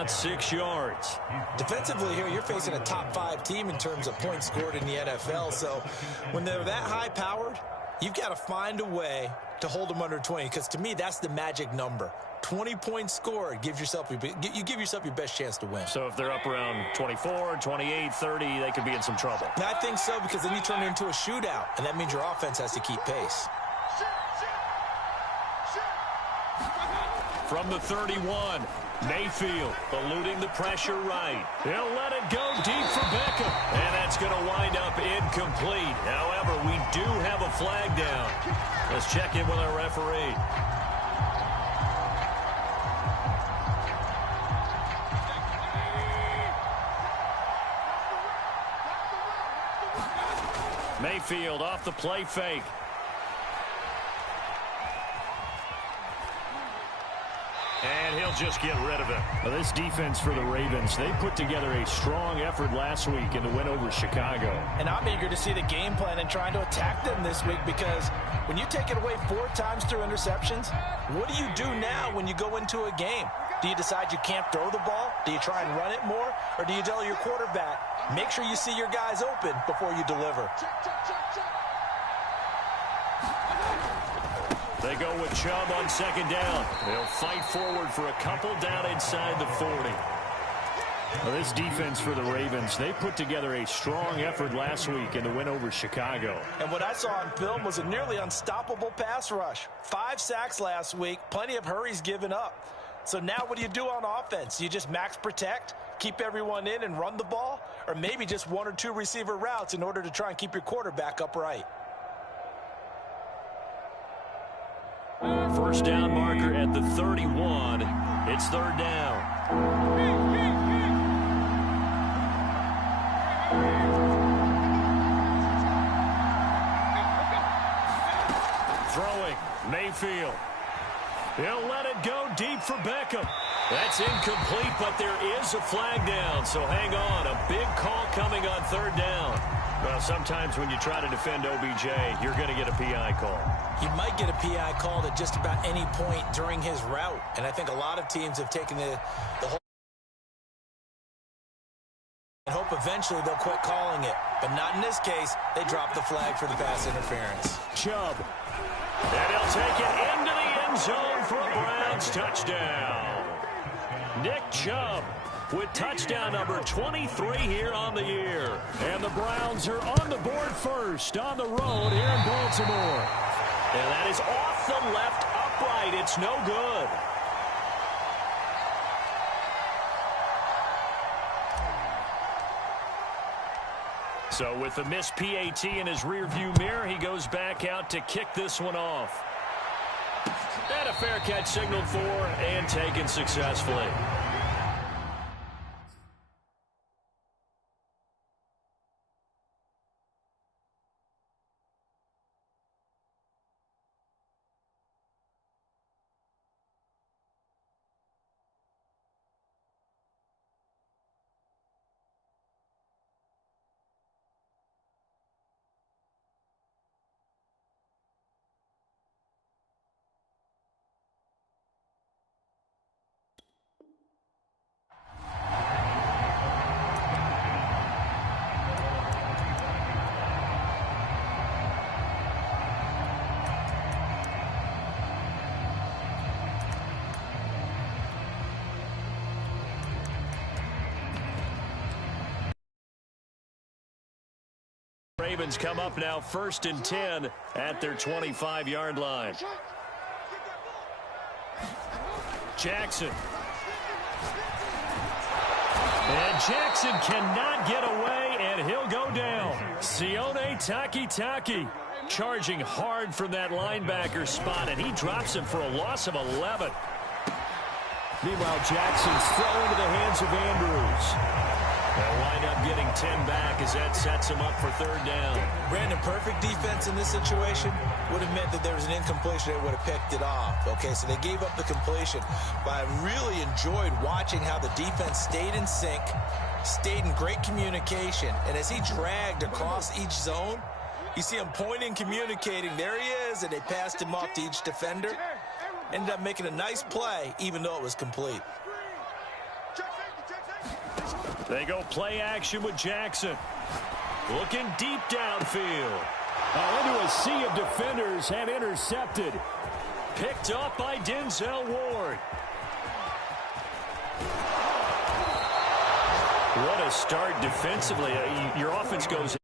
about 6 yards. Defensively here, you're facing a top 5 team in terms of points scored in the NFL. So when they're that high-powered, you've got to find a way to hold them under 20, because to me, that's the magic number. 20 points scored, you give yourself your best chance to win. So if they're up around 24, 28, 30, they could be in some trouble. I think so, because then you turn it into a shootout, and that means your offense has to keep pace. From the 31, Mayfield eluding the pressure right. He'll let it go deep for Beckham. And that's going to wind up incomplete. However, we do have a flag down. Let's check in with our referee. Mayfield off the play fake. And he'll just get rid of it. Now, this defense for the Ravens, they put together a strong effort last week in the win over Chicago. And I'm eager to see the game plan and trying to attack them this week, because when you take it away 4 times through interceptions, what do you do now when you go into a game? Do you decide you can't throw the ball? Do you try and run it more? Or do you tell your quarterback, make sure you see your guys open before you deliver? They go with Chubb on second down. They'll fight forward for a couple down inside the 40. Well, this defense for the Ravens, they put together a strong effort last week in the win over Chicago. And what I saw on film was a nearly unstoppable pass rush. 5 sacks last week, plenty of hurries given up. So now what do you do on offense? Do you just max protect, keep everyone in and run the ball? Or maybe just 1 or 2 receiver routes in order to try and keep your quarterback upright? First down marker at the 31. It's third down. Throwing, Mayfield. He'll let it go deep for Beckham. That's incomplete, but there is a flag down, so hang on. A big call coming on third down. Well, sometimes when you try to defend OBJ, you're going to get a PI call. You might get a PI called at just about any point during his route. And I think a lot of teams have taken the whole and hope eventually they'll quit calling it. But not in this case. They dropped the flag for the pass interference. Chubb. And he'll take it into the end zone for a Browns touchdown. Nick Chubb with touchdown number 23 here on the year. And the Browns are on the board first on the road here in Baltimore. And that is off the left upright. It's no good. So with the missed PAT in his rearview mirror, he goes back out to kick this one off. And a fair catch signaled for and taken successfully. Ravens come up now 1st and 10 at their 25-yard line. Jackson. And Jackson cannot get away, and he'll go down. Sione Takitaki charging hard from that linebacker spot, and he drops him for a loss of 11. Meanwhile, Jackson's throw into the hands of Andrews. They'll wind up getting 10 back as that sets him up for third down. Brandon, perfect defense in this situation would have meant that there was an incompletion. They would have picked it off. Okay, so they gave up the completion. But I really enjoyed watching how the defense stayed in sync, stayed in great communication. And as he dragged across each zone, you see him pointing, communicating. There he is, and they passed him off to each defender. Ended up making a nice play, even though it was complete. They go play action with Jackson. Looking deep downfield. Into a sea of defenders and intercepted. Picked up by Denzel Ward. What a start defensively. Your offense goes